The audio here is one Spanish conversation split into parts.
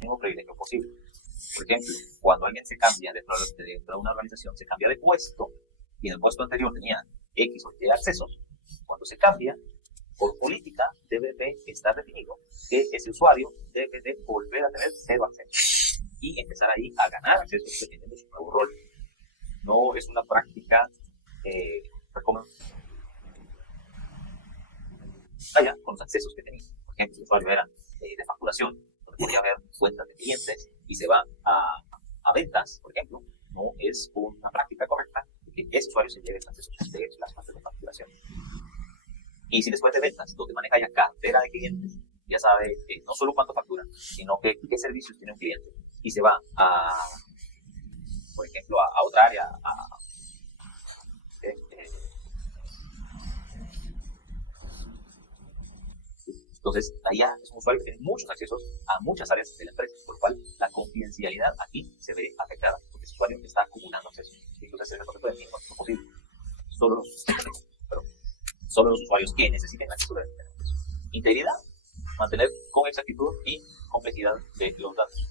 mínimo privilegio posible. Por ejemplo, cuando alguien se cambia dentro de una organización, se cambia de puesto y en el puesto anterior tenía X o Y accesos, cuando se cambia, por política debe de estar definido que ese usuario debe de volver a tener 0 accesos y empezar ahí a ganar accesos dependiendo de su nuevo rol. No es una práctica recomendada con los accesos que tenía. Por ejemplo, si el usuario era de facturación, donde podía ver cuentas de clientes y se va a ventas, por ejemplo, no es una práctica correcta que ese usuario se lleve accesos de las partes de facturación. Y si después de ventas, donde maneja ya cartera de clientes, ya sabe no solo cuánto factura, sino qué servicios tiene un cliente, y se va por ejemplo, a otra área, entonces, allá es un usuario que tiene muchos accesos a muchas áreas de la empresa, por lo cual la confidencialidad aquí se ve afectada, porque ese usuario está acumulando accesos. Entonces, el concepto de mínimo es posible. Solo los usuarios que necesiten acceso deben tener acceso. Integridad, mantener con exactitud y complejidad de los datos.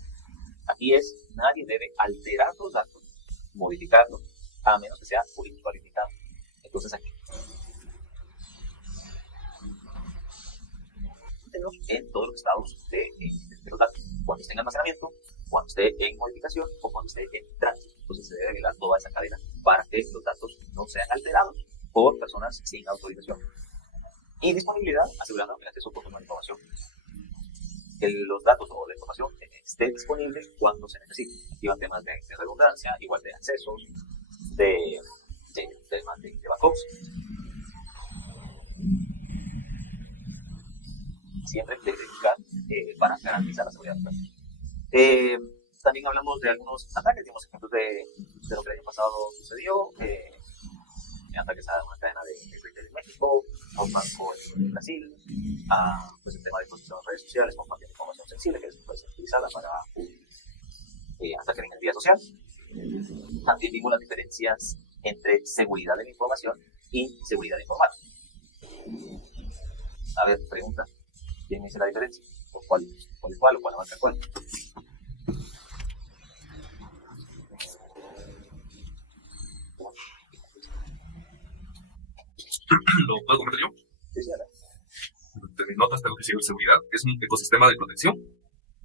Aquí nadie debe alterar los datos, modificarlos, a menos que sea por usuario limitado. Entonces, aquí en todos los estados de los datos, cuando esté en almacenamiento, cuando esté en modificación o cuando esté en tránsito. Entonces se debe velar toda esa cadena para que los datos no sean alterados por personas sin autorización. Y disponibilidad, asegurando el acceso por la información. Los datos o la información esté disponible cuando se necesite. Aquí van temas de redundancia, igual de accesos, de backups. Siempre debe buscar para garantizar la seguridad de los datos. También hablamos de algunos ataques, digamos, ejemplos de lo que el año pasado sucedió. Ataques a una cadena de retail en México, a un banco en Brasil, pues el tema de exposición en redes sociales, compartiendo información sensible que puede ser utilizada para ataque en el día social. También vimos las diferencias entre seguridad de la información y seguridad informática. A ver, pregunta. ¿Quién dice la diferencia? ¿O cuál es cuál o cuál abarca cuál? ¿Lo puedo comentar yo? Sí, sí, de mis notas tengo que ciberseguridad es un ecosistema de protección.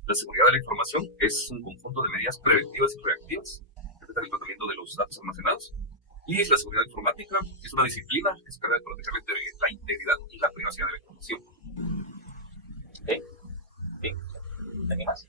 La seguridad de la información es un conjunto de medidas preventivas y reactivas que tratan el tratamiento de los datos almacenados. Y la seguridad informática es una disciplina que se encarga de proteger la integridad y la privacidad de la información. Sí. ¿Tenía más?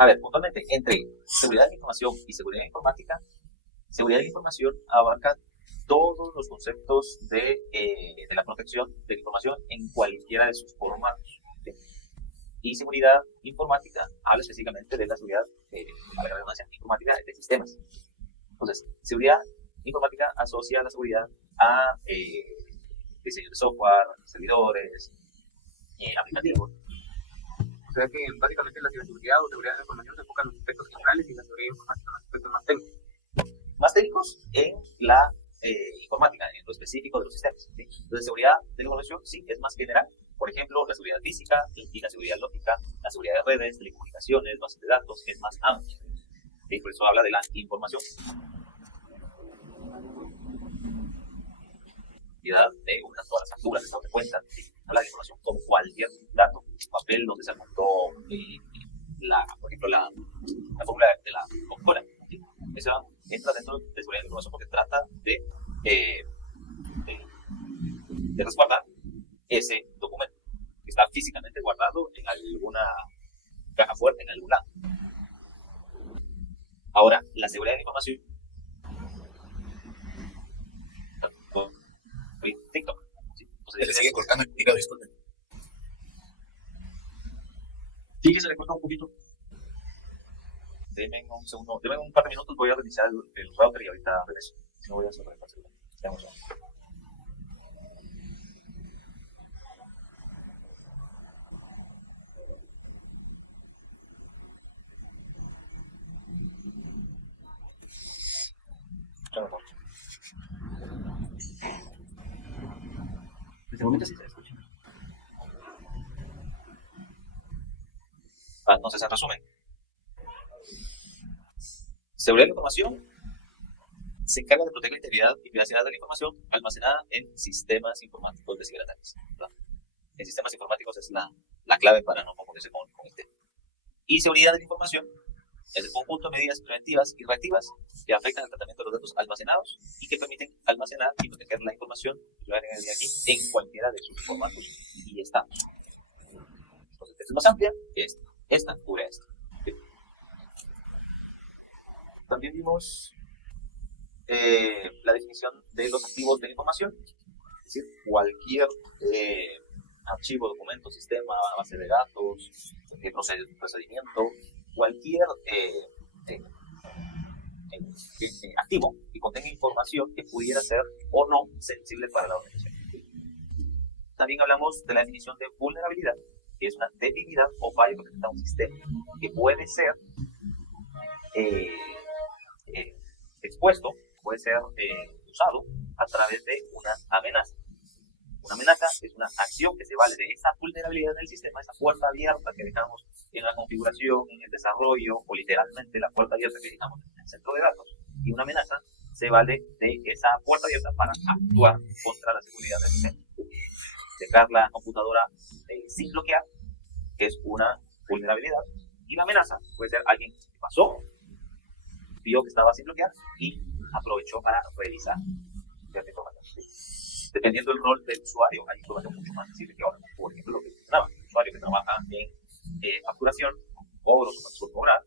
A ver, puntualmente, entre seguridad de la información y seguridad informática, seguridad de la información abarca todos los conceptos de la protección de la información en cualquiera de sus formatos. ¿Sí? Y seguridad informática habla específicamente de la seguridad, para la redundancia, informática de sistemas. Entonces, seguridad informática asocia la seguridad a diseño de software, servidores, aplicativos. O sea que básicamente la ciberseguridad o seguridad de la información se enfoca en los aspectos generales y la seguridad informática en los aspectos más técnicos. Más técnicos en la informática, en lo específico de los sistemas. ¿Sí? Entonces, seguridad de la información sí es más general. Por ejemplo, la seguridad física y la seguridad lógica, la seguridad de redes, telecomunicaciones, bases de datos, es más amplia. ¿Sí? Por eso habla de la información. De todas las facturas, estados de cuenta, ¿sí? Habla de información como cualquier dato, papel donde se apuntó, por ejemplo, la fórmula de la Coca-Cola. ¿Sí? Eso entra dentro de seguridad de la información porque trata de resguardar ese documento que está físicamente guardado en alguna caja fuerte, en algún lado. Ahora, la seguridad de la información. TikTok. ¿Sí? Se sigue cortando, diga, disculpen. Sí, que se le corta un poquito. Denme un segundo, denme un par de minutos, voy a revisar el router y ahorita regreso. Si no voy a hacer el celular. Estamos ya. este momento sí se escucha. Entonces, en resumen, seguridad de la información se encarga de proteger la integridad y privacidad de la información almacenada en sistemas informáticos destinatarios. En sistemas informáticos es la clave para no confundirse con el tema. Y seguridad de la información es el conjunto de medidas preventivas y reactivas que afectan el tratamiento de los datos almacenados y que permiten almacenar y proteger la información, lo voy a agregar aquí, en cualquiera de sus formatos y estados. Entonces, esta es más amplia que esta. Esta cubre esto. ¿Sí? También vimos la definición de los activos de la información, es decir, cualquier archivo, documento, sistema, base de datos, procedimiento, cualquier activo que contenga información que pudiera ser o no sensible para la organización. También hablamos de la definición de vulnerabilidad, que es una debilidad o fallo que presenta un sistema que puede ser expuesto, puede ser usado a través de una amenaza. Una amenaza es una acción que se vale de esa vulnerabilidad del sistema, esa puerta abierta que dejamos en la configuración, en el desarrollo, o literalmente la puerta abierta que dejamos en el centro de datos. Y una amenaza se vale de esa puerta abierta para actuar contra la seguridad del sistema. Dejar la computadora sin bloquear, que es una vulnerabilidad, y la amenaza puede ser alguien que pasó, vio que estaba sin bloquear y aprovechó para revisar cierta información. ¿Sí? Dependiendo del rol del usuario, hay información mucho más sensible que ahora. Por ejemplo, lo que mencionaba, el usuario que trabaja en facturación, cobros por cobrar,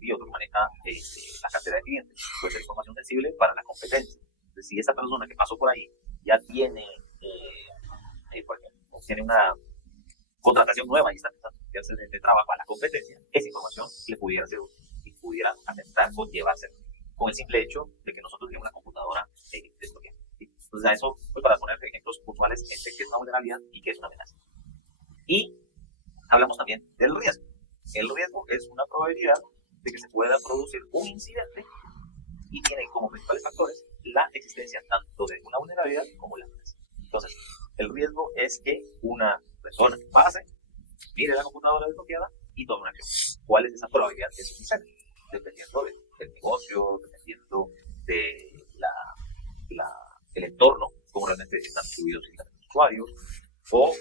y otro que maneja la cartera de clientes. Puede ser información sensible para la competencia. Entonces, si esa persona que pasó por ahí ya tiene, por ejemplo, tiene una contratación nueva y está empezando a cambiarse de trabajo a la competencia, esa información le pudiera ser útil y pudiera atentar o llevarse con el simple hecho de que nosotros tenemos una computadora desbloqueada. ¿Sí? Entonces, a eso fue para poner ejemplos puntuales entre qué es una vulnerabilidad y qué es una amenaza. Y hablamos también del riesgo. El riesgo es una probabilidad de que se pueda producir un incidente y tiene como principales factores la existencia tanto de una vulnerabilidad como la amenaza. Entonces, el riesgo es que una persona pase, mire la computadora desbloqueada y tome una acción. ¿Cuál es esa probabilidad de eso suceda? Dependiendo del negocio, dependiendo de el entorno, como realmente están distribuidos los usuarios, o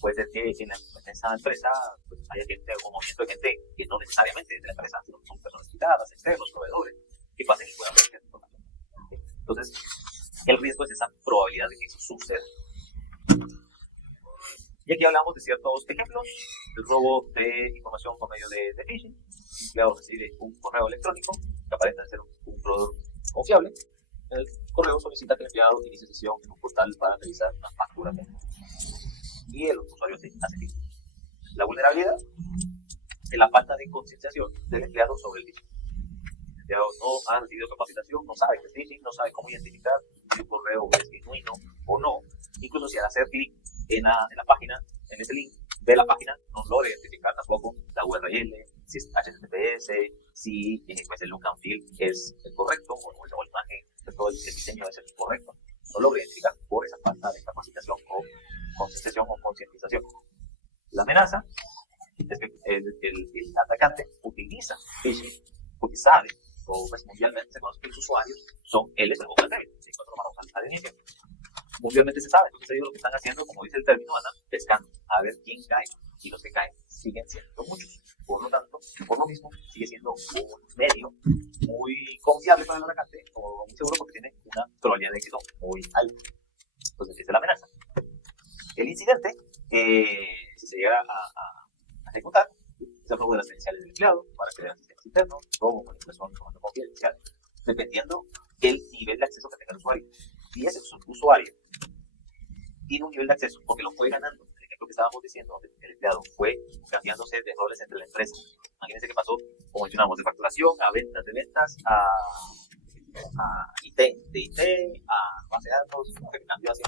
puede ser que en esa empresa pues, haya gente o movimiento de gente que no necesariamente es de la empresa, sino que son personas invitadas, externos, proveedores, que pasen y puedan ver esta información. Entonces, el riesgo es esa probabilidad de que eso suceda. Y aquí hablamos de ciertos ejemplos: el robo de información por medio de phishing. El empleado recibe un correo electrónico que aparenta ser un proveedor confiable. El correo solicita que el empleado inicie sesión en un portal para revisar una factura y el usuario hace clic. La vulnerabilidad es la falta de concienciación del empleado sobre el phishing. El empleado no ha recibido capacitación, no sabe qué es phishing, no sabe cómo identificar si un correo es genuino o no. Incluso si al hacer clic en la página, en ese link, ve la página, no logra identificar tampoco la URL, si es HTTPS, si pues, el look and feel es el correcto, o la imagen, todo el diseño debe ser correcto. No logra identificar por esa falta de capacitación o concientización. La amenaza es que el atacante utiliza phishing porque sabe, o pues, mundialmente se conoce que los usuarios son él es el boca débil. Si nosotros vamos al inicio, mundialmente se sabe. Entonces ellos lo que están haciendo, como dice el término, andan pescando a ver quién cae, y los que caen siguen siendo muchos. Por lo tanto, por lo mismo, sigue siendo un medio muy confiable para el atacante, o muy seguro, porque tiene una probabilidad de éxito muy alta. Entonces, esa es la amenaza. El incidente, si se llega a ejecutar, es el robo de las credenciales del empleado para crear sistemas internos, robo, manipulación, información confidencial, dependiendo del nivel de acceso que tenga el usuario. Si ese usuario tiene un nivel de acceso porque lo fue ganando, el ejemplo que estábamos diciendo, el empleado fue cambiándose de roles entre la empresa. Imagínense que pasó, como mencionamos, de facturación a ventas, de ventas a IT, de IT a base de datos, que cambió así.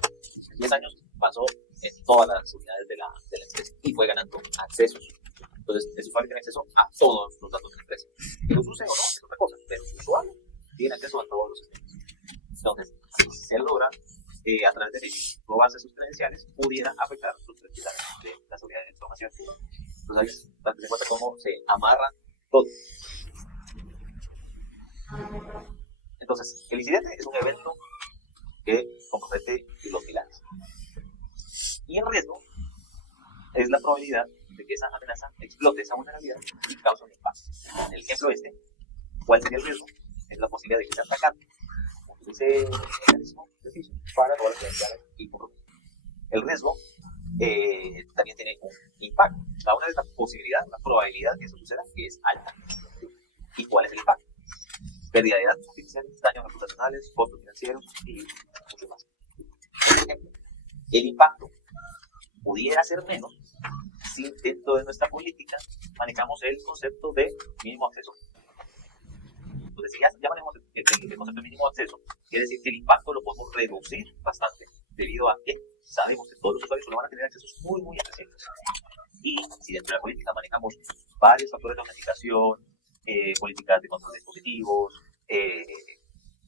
En 10 años pasó en todas las unidades de la empresa y fue ganando accesos. Entonces, el usuario tiene acceso a todos los datos de la empresa. Que los use o no es otra cosa, pero el usuario tiene acceso a todos los sistemas. Entonces, si se logra a través de robarse sus credenciales pudiera afectar sus prioridades de la seguridad de la información. Entonces, ahí date cuenta cómo se amarra todo. Entonces, el incidente es un evento que compromete los pilares. Y el riesgo es la probabilidad de que esa amenaza explote esa vulnerabilidad y cause un impacto. En el ejemplo ¿cuál sería el riesgo? Es la posibilidad de que sea atacado ese mecanismo de phishing para robar credenciales y corrupción. El riesgo también tiene un impacto. Una es la posibilidad, la probabilidad de que eso suceda, que es alta. ¿Y cuál es el impacto? Pérdida de datos artificiales, daños reputacionales, costos financieros y mucho más. Por ejemplo, el impacto pudiera ser menos si dentro de nuestra política manejamos el concepto de mínimo acceso. Entonces, si ya manejamos el concepto de mínimo acceso, quiere decir que el impacto lo podemos reducir bastante, debido a que sabemos que todos los usuarios solo van a tener accesos muy, muy accesibles. Y si dentro de la política manejamos varios factores de autenticación, políticas de control de dispositivos,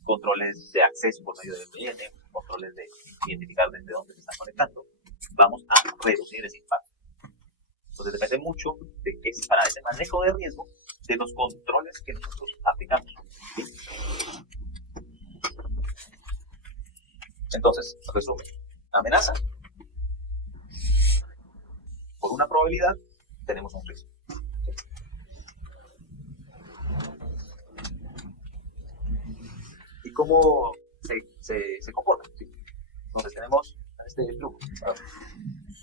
controles de acceso por medio de VPN, controles de identificar desde dónde se están conectando, vamos a reducir ese impacto. Entonces depende mucho de que para ese manejo de riesgo de los controles que nosotros aplicamos. ¿Sí? Entonces, resumen, amenaza. Por una probabilidad tenemos un riesgo. ¿Y cómo se comporta? ¿Sí? Entonces tenemos este flujo para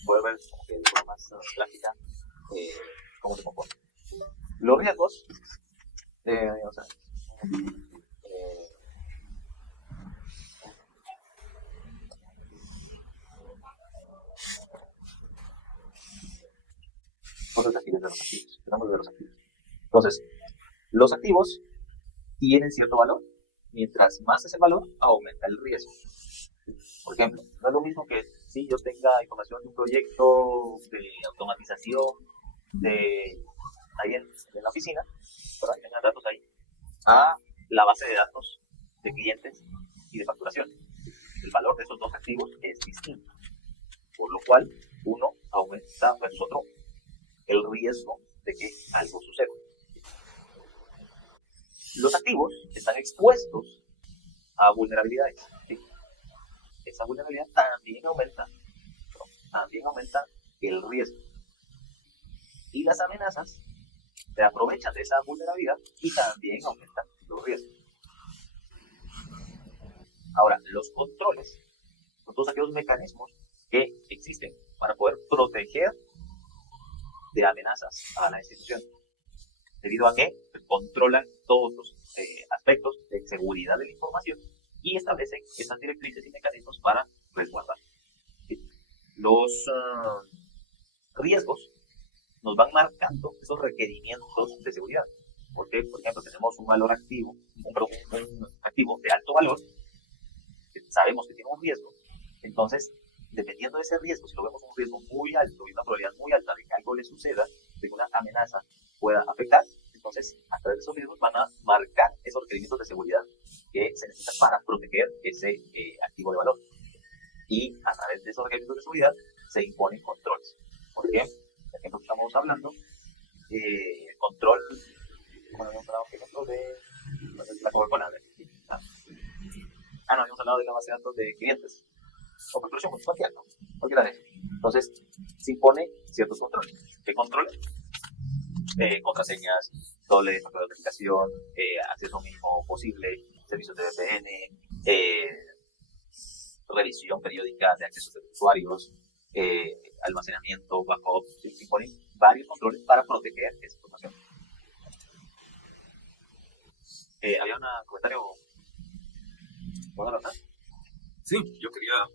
poder ver como que de forma más gráfica cómo se comporta. Los riesgos, cosas aquí desde los activos. Tenemos de los activos. Entonces, los activos tienen cierto valor. Mientras más es el valor, aumenta el riesgo. Por ejemplo, no es lo mismo que si yo tenga información de un proyecto de automatización ahí en la oficina, ¿verdad? Que tengan datos ahí, a la base de datos de clientes y de facturación. El valor de esos dos activos es distinto, por lo cual uno aumenta versus otro el riesgo de que algo suceda. Los activos están expuestos a vulnerabilidades. ¿Sí? Esa vulnerabilidad también aumenta el riesgo. Y las amenazas se aprovechan de esa vulnerabilidad y también aumentan los riesgos. Ahora, los controles son todos aquellos mecanismos que existen para poder proteger de amenazas a la institución, debido a que controlan todos los aspectos de seguridad de la información y establecen estas directrices y mecanismos para resguardar. Los riesgos nos van marcando esos requerimientos de seguridad, porque, por ejemplo, tenemos un valor activo, un activo de alto valor, que sabemos que tiene un riesgo. Entonces, dependiendo de ese riesgo, si lo vemos un riesgo muy alto y una probabilidad muy alta de que algo le suceda, de que una amenaza pueda afectar, entonces a través de esos riesgos van a marcar esos requerimientos de seguridad que se necesitan para proteger ese activo de valor. Y a través de esos requerimientos de seguridad se imponen controles. Por ejemplo, el ejemplo que estamos hablando, el control, ¿cómo habíamos hablado? El control de la Coca-Cola. No habíamos hablado de la base de datos de clientes. O facturación, cualquiera de ellos. Entonces, se impone ciertos controles. ¿Qué controles? Contraseñas, doble factor de autenticación, acceso mínimo posible, servicios de VPN, revisión periódica de accesos de usuarios, almacenamiento, backup. Se imponen varios controles para proteger esa información. ¿Había un comentario? ¿Puedo hablar? Sí, yo quería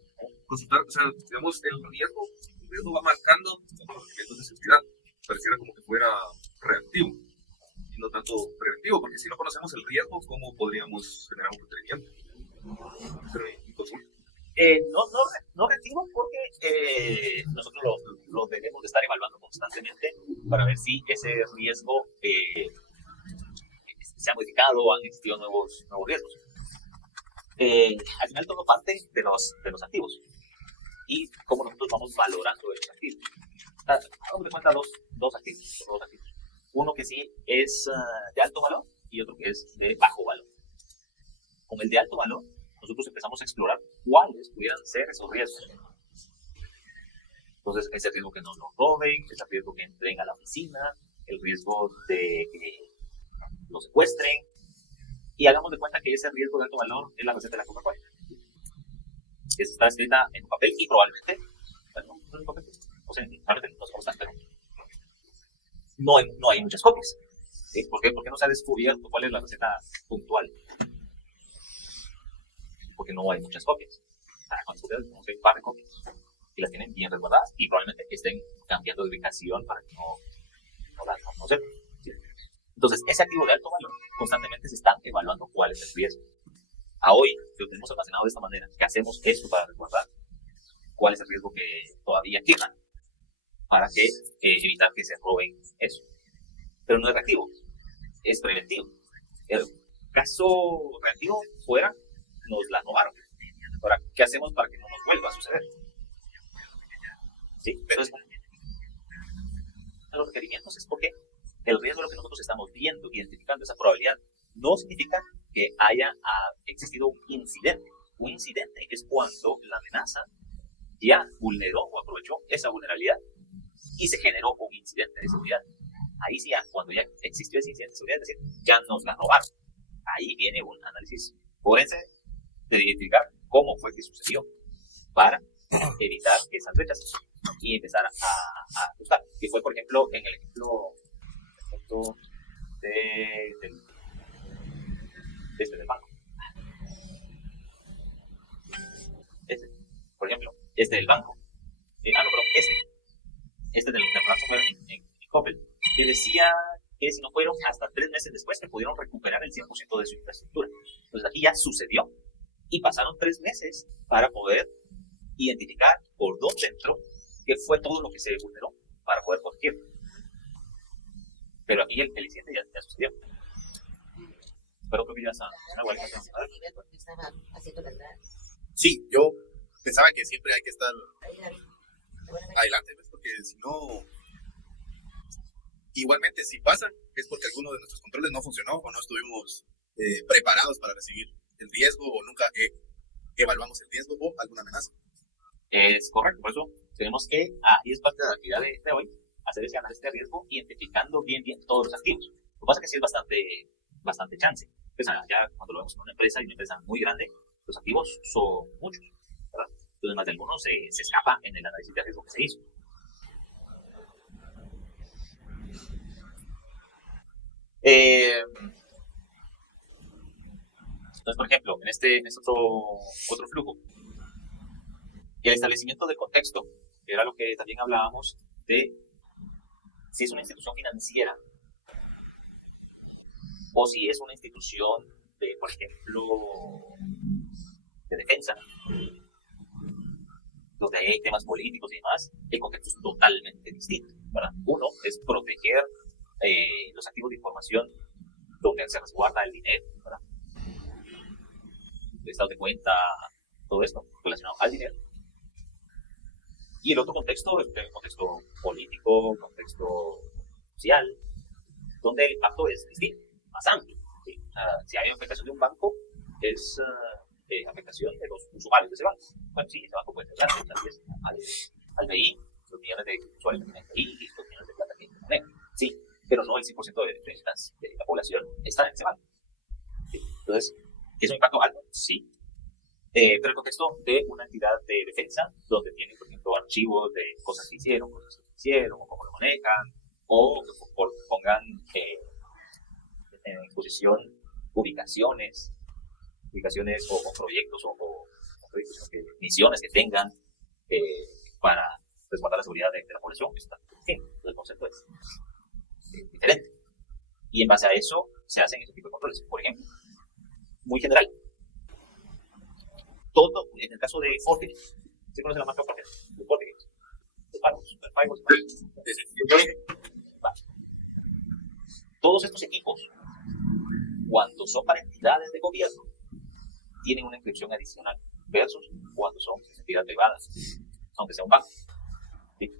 consultar, o sea, digamos, el riesgo va marcando los requerimientos de seguridad. Pareciera como que fuera reactivo y no tanto preventivo, porque si no conocemos el riesgo, ¿cómo podríamos generar un requerimiento? No reactivo, porque nosotros lo debemos de estar evaluando constantemente para ver si ese riesgo se ha modificado o han existido nuevos riesgos. Al final todo parte de los activos. y cómo nosotros vamos valorando esos activos. Hagamos de cuenta dos activos. Uno que sí es de alto valor y otro que es de bajo valor. Con el de alto valor, nosotros empezamos a explorar cuáles pudieran ser esos riesgos. Entonces, ese riesgo que nos lo roben, ese riesgo que entren a la oficina, el riesgo de que lo secuestren, y hagamos de cuenta que ese riesgo de alto valor es la receta de la Coca-Cola. Que está escrita en un papel y probablemente, bueno, no en un papel, o sea, probablemente no se consta, pero no hay muchas copias. ¿Sí? ¿Por qué? Porque no se ha descubierto cuál es la receta puntual. Porque no hay muchas copias. Cuando ustedes tenemos un par de copias y las tienen bien resguardadas y probablemente estén cambiando de ubicación para que no las sepan. ¿Sí? Entonces, ese activo de alto valor constantemente se está evaluando cuál es el riesgo. A hoy, que lo tenemos almacenado de esta manera, que hacemos esto para resguardar, cuál es el riesgo que todavía queda para que evitar que se roben eso. Pero no es reactivo, es preventivo. El caso reactivo fuera, nos la robaron. Ahora, ¿qué hacemos para que no nos vuelva a suceder? ¿Sí? Entonces, los requerimientos es porque el riesgo de lo que nosotros estamos viendo, identificando esa probabilidad, no significa que haya existido un incidente. Un incidente es cuando la amenaza ya vulneró o aprovechó esa vulnerabilidad y se generó un incidente de seguridad. Ahí sí, cuando ya existió ese incidente de seguridad, es decir, ya nos la robaron. Ahí viene un análisis forense de identificar cómo fue que sucedió para evitar esas brechas y empezar a ajustar. Que fue, por ejemplo, en el ejemplo del banco. Por ejemplo, del banco. Este del ransomware en Coppel, que decía que si no fueron hasta 3 meses después que pudieron recuperar el 100% de su infraestructura. Entonces aquí ya sucedió y pasaron 3 meses para poder identificar por dónde entró, qué fue todo lo que se vulneró para poder corregirlo. Pero aquí el incidente ya sucedió. Pero creo que ya está. Sí, yo pensaba que siempre hay que estar adelante, ¿ves? Porque si no, igualmente si pasa, es porque alguno de nuestros controles no funcionó o no estuvimos preparados para recibir el riesgo o nunca evaluamos el riesgo o alguna amenaza. Es correcto, por eso tenemos que, y es parte de la actividad de hoy, hacer ese análisis de riesgo, identificando bien todos los activos. Lo que pasa es que sí es bastante chance. Pues, ya cuando lo vemos en una empresa y una empresa muy grande, los activos son muchos, ¿verdad? Entonces más de alguno se escapa en el análisis de riesgo que se hizo. Entonces, por ejemplo, en este otro flujo, el establecimiento de contexto, que era lo que también hablábamos de si es una institución financiera o si es una institución de, por ejemplo, de defensa, donde hay temas políticos y demás, el contexto es totalmente distinto, ¿verdad? Uno es proteger los activos de información donde se resguarda el dinero, ¿verdad? El estado de cuenta, todo esto relacionado al dinero. Y el otro contexto es el contexto político, contexto social, donde el impacto es distinto, más amplio. ¿Sí? Si hay afectación de un banco, es afectación de los usuarios de ese banco. Bueno, sí, ese banco puede ser grande, tal vez al BI, los millones de usuarios que tienen BI y los millones de plata que tienen. Sí, pero no el 100% de la población está en ese banco. ¿Sí? Entonces, ¿es un impacto alto? Sí. Pero el contexto de una entidad de defensa, donde tienen, por ejemplo, archivos de cosas que hicieron, o cómo lo manejan, o pongan en exposición ubicaciones o proyectos o misiones que tengan para resguardar la seguridad de la población. Eso está distinto. El concepto es diferente. Y en base a eso se hacen ese tipo de controles. Por ejemplo, muy general. Todo, en el caso de Fortinet, ¿se conoce la marca Fortinet? De Fortinet. De firewalls. Todos estos equipos, cuando son para entidades de gobierno, tienen una inscripción adicional versus cuando son entidades privadas. aunque sea un banco. ¿Sí?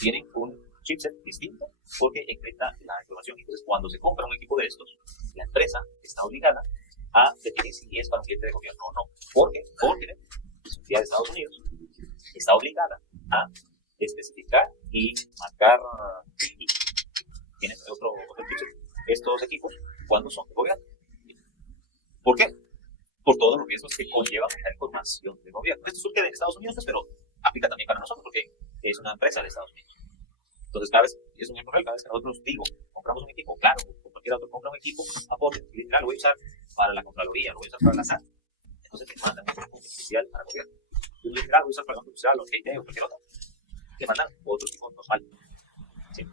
Tienen un chipset distinto porque encripta la información. Entonces, cuando se compra un equipo de estos, la empresa está obligada a definir si es para un cliente de gobierno o no. Porque la Policía de Estados Unidos está obligada a especificar y marcar y tienen otro chipset estos equipos cuando son de gobierno. ¿Por qué? Por todos los riesgos que conlleva la información del gobierno. Esto surge de Estados Unidos, pero aplica también para nosotros porque es una empresa de Estados Unidos. Entonces, cada vez, es un ejemplo real, cada vez que nosotros compramos un equipo, claro, o cualquier otro compra un equipo, aporte, literal, lo voy a usar para la Contraloría, lo voy a usar para la SAT. Entonces, te mandan un equipo especial para el gobierno. Yo literal, lo voy a usar para el Banco Social o GIT o cualquier otro. Te mandan otro equipo normal. ¿Sí?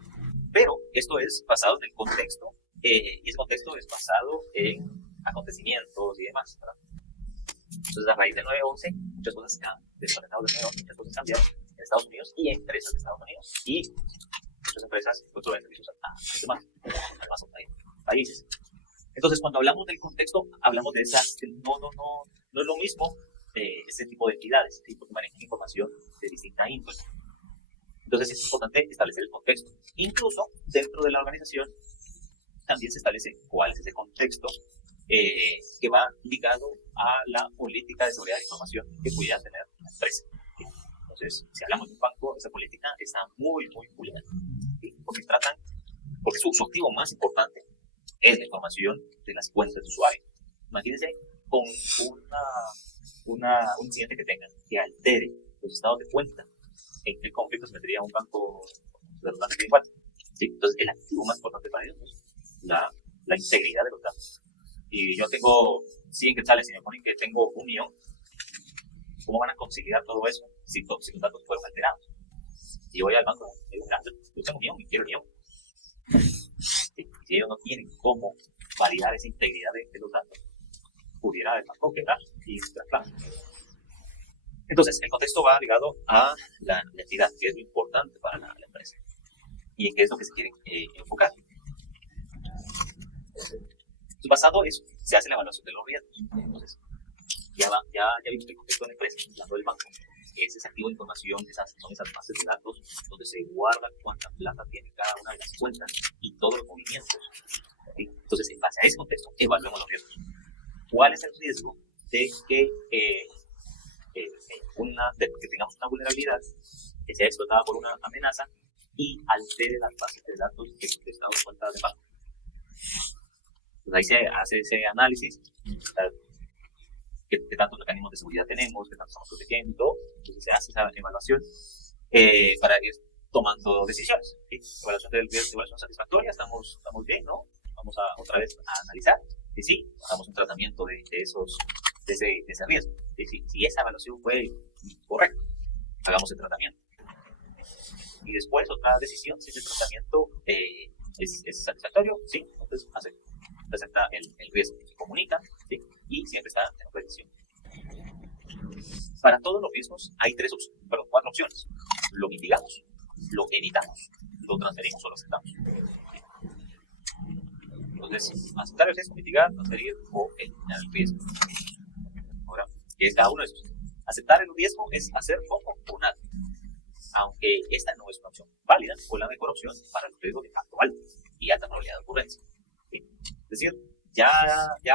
Pero esto es basado en el contexto, y ese contexto es basado en acontecimientos y demás, ¿verdad? Entonces, a raíz del 9/11, muchas cosas han desconectado del 9/11, muchas cosas cambiaron en Estados Unidos y en empresas de Estados Unidos. Y muchas empresas proveen servicios a los demás países. Entonces, cuando hablamos del contexto, hablamos de esas, no es lo mismo ese tipo de entidades, ¿sí? Porque manejan información de distinta índole. Entonces, es importante establecer el contexto. Incluso dentro de la organización también se establece cuál es ese contexto que va ligado a la política de seguridad de información que pudiera tener la empresa. ¿Sí? Entonces, si hablamos de un banco, esa política está muy puliada, ¿sí? Porque su activo más importante es la información de las cuentas de usuario. Imagínense con un incidente que tengan que altere los estados de cuenta, en qué conflicto se metería un banco de los datos igual. ¿Sí? Entonces, el activo más importante para ellos es la integridad de los datos. Y yo tengo 100 quetzales y me ponen que tengo 1.000.000, ¿cómo van a conseguir todo eso si los datos fueron alterados? Y voy al banco y digo, mira, yo tengo 1.000.000 y quiero 1.000.000. ¿Sí? Si ellos no tienen cómo validar esa integridad de los datos, pudiera el banco quebrar y reclamar. Entonces, el contexto va ligado a la entidad, que es lo importante para la empresa y en qué es lo que se quiere enfocar. Entonces, basado en eso, se hace la evaluación de los riesgos. Entonces, ya vimos el contexto de la empresa, hablando del banco, que es ese activo de información, son esas bases de datos donde se guarda cuánta plata tiene cada una de las cuentas y todos los movimientos. ¿Sí? Entonces, en base a ese contexto, evaluemos los riesgos. ¿Cuál es el riesgo de que tengamos una vulnerabilidad que sea explotada por una amenaza y altere las bases de datos que estamos en cuenta de banco? Ahí se hace ese análisis de tantos mecanismos de seguridad tenemos, que tanto estamos protegiendo y todo. Entonces se hace esa evaluación para ir tomando decisiones. ¿Sí? Evaluación del riesgo, evaluación satisfactoria, estamos bien, ¿no? Vamos a otra vez a analizar. Y sí, hagamos un tratamiento de ese riesgo. Si esa evaluación fue correcta, hagamos el tratamiento. Y después otra decisión, si ese tratamiento es satisfactorio, sí, entonces presenta el riesgo, se comunica, ¿sí? Y siempre está en prevención. Para todos los riesgos hay 4 opciones. Lo mitigamos, lo evitamos, lo transferimos o lo aceptamos. Entonces, aceptar el riesgo, mitigar, transferir o eliminar el riesgo. Ahora, ¿qué es cada uno de esos? Aceptar el riesgo es hacer poco o nada. Aunque esta no es una opción válida, fue la mejor opción para los riesgos de impacto alto y alta probabilidad de ocurrencia. ¿Sí? Es decir, ya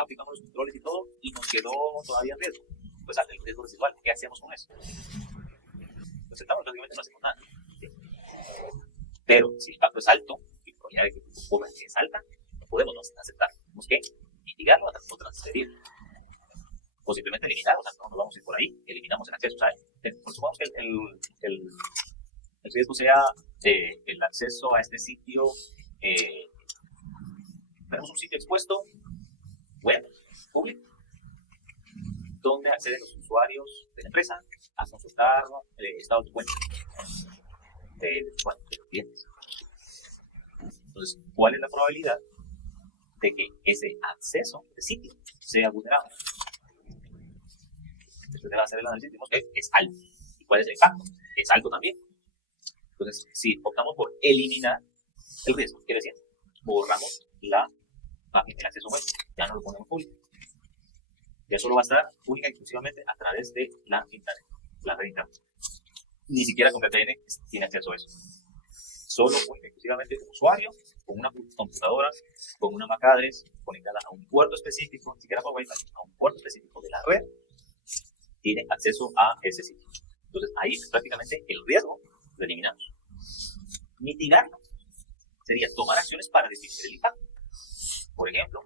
aplicamos los controles y todo y nos quedó todavía riesgo. Pues el riesgo es igual. ¿Qué hacemos con eso? Lo aceptamos, prácticamente no hacemos nada. ¿Sí? Pero si el impacto es alto y la probabilidad de que ocurra es alta, no podemos aceptar. Tenemos que mitigarlo o transferir. O simplemente eliminarlo. O sea, no nos vamos a ir por ahí. Eliminamos el acceso. O sea, supongamos que el riesgo sea el acceso a este sitio. Tenemos un sitio expuesto, web, público, donde acceden los usuarios de la empresa a consultar estados de cuenta de los clientes. Entonces, ¿cuál es la probabilidad de que ese acceso de sitio sea vulnerable? Después de hacer el análisis, vimos que es alto. ¿Y cuál es el impacto? Es alto también. Entonces, si optamos por eliminar el riesgo, quiere decir, borramos el acceso web, ya no lo ponemos público. Ya solo va a estar única y exclusivamente a través de la internet, la red internet. Ni siquiera con VPN tiene acceso a eso. Solo exclusivamente un usuario, con una computadora, con una MAC address conectada a un puerto específico, ni siquiera por Wi-Fi, a un puerto específico de la red, tiene acceso a ese sitio. Entonces ahí prácticamente el riesgo lo eliminamos. Mitigarlo sería tomar acciones para disminuir el impacto. Por ejemplo,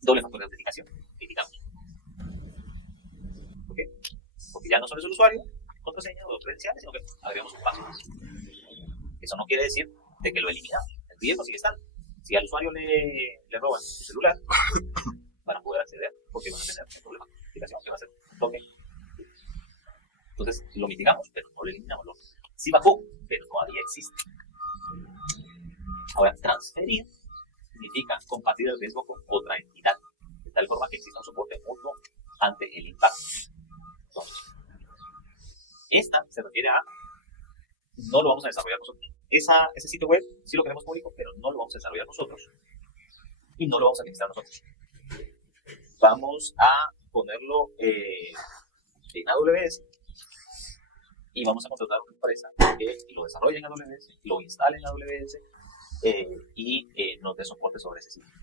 doble factor de autenticación, mitigamos. ¿Por qué? Porque ya no solo es el usuario, contraseña o credenciales, sino que agregamos un paso más. Eso no quiere decir de que lo eliminamos. El riesgo sigue estando. Si al usuario le roban su celular, van a poder acceder porque van a tener un problema de autenticación que va a ser un toque. Entonces lo mitigamos, pero no lo eliminamos. Sí bajó, pero todavía existe. Ahora, transferir significa compartir el riesgo con otra entidad, de tal forma que exista un soporte mutuo ante el impacto. Entonces, esta se refiere a no lo vamos a desarrollar nosotros. Ese sitio web sí lo queremos público, pero no lo vamos a desarrollar nosotros y no lo vamos a administrar nosotros. Vamos a ponerlo en AWS y vamos a contratar a una empresa que lo desarrolle en AWS, lo instale en AWS y nos dé soporte sobre ese sitio.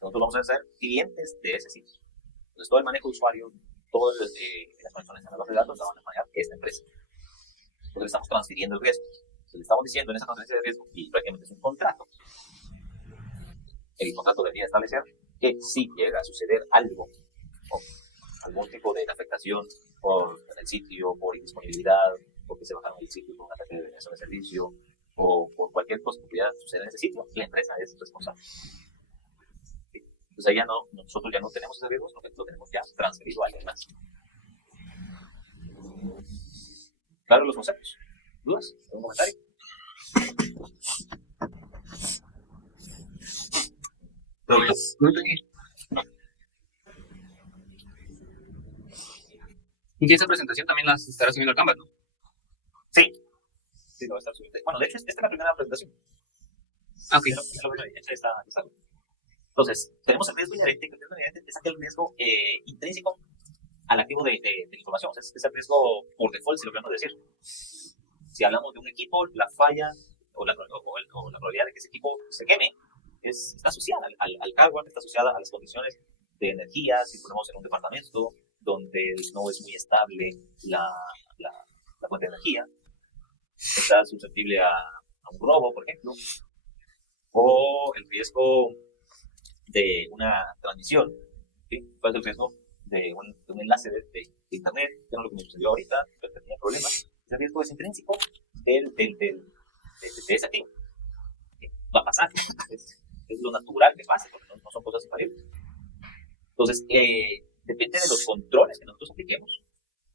Nosotros vamos a ser clientes de ese sitio. Entonces todo el manejo de usuarios, todas las conexiones a la base de datos la van a manejar esta empresa. Porque le estamos transfiriendo el riesgo. Entonces, le estamos diciendo en esa transferencia de riesgo, y prácticamente es un contrato. El contrato debería establecer que si llega a suceder algo, o algún tipo de afectación por el sitio, por indisponibilidad, porque se bajaron el sitio por un ataque de servicio, o por cualquier cosa que pudiera suceder en ese sitio, la empresa es responsable. Entonces ahí nosotros ya no tenemos ese riesgo, sino que lo tenemos ya transferido a alguien más. Claro los conceptos. ¿Dudas? ¿Algún comentario? Y esa presentación también la estará subiendo al Canvas, ¿no? Sí. Sí, lo va a estar subiendo. Bueno, de hecho, esta es la primera presentación. Ah, ok. Está. Entonces, tenemos el riesgo inherente, que el riesgo inherente es aquel riesgo intrínseco al activo de la información. Es el riesgo por default, si lo queremos decir. Si hablamos de un equipo, la falla o la probabilidad de que ese equipo se queme está asociada al hardware, está asociada a las condiciones de energía. Si ponemos en un departamento donde no es muy estable la fuente de energía, está susceptible a un robo, por ejemplo, o el riesgo de una transmisión. ¿Sí? ¿Cuál es el riesgo de un enlace de internet? Que no es lo que me sucedió ahorita, pero tenía problemas. Ese riesgo es intrínseco de ese activo. Va a pasar. Es lo natural que pase, porque no son cosas infalibles. Entonces, depende de los controles que nosotros apliquemos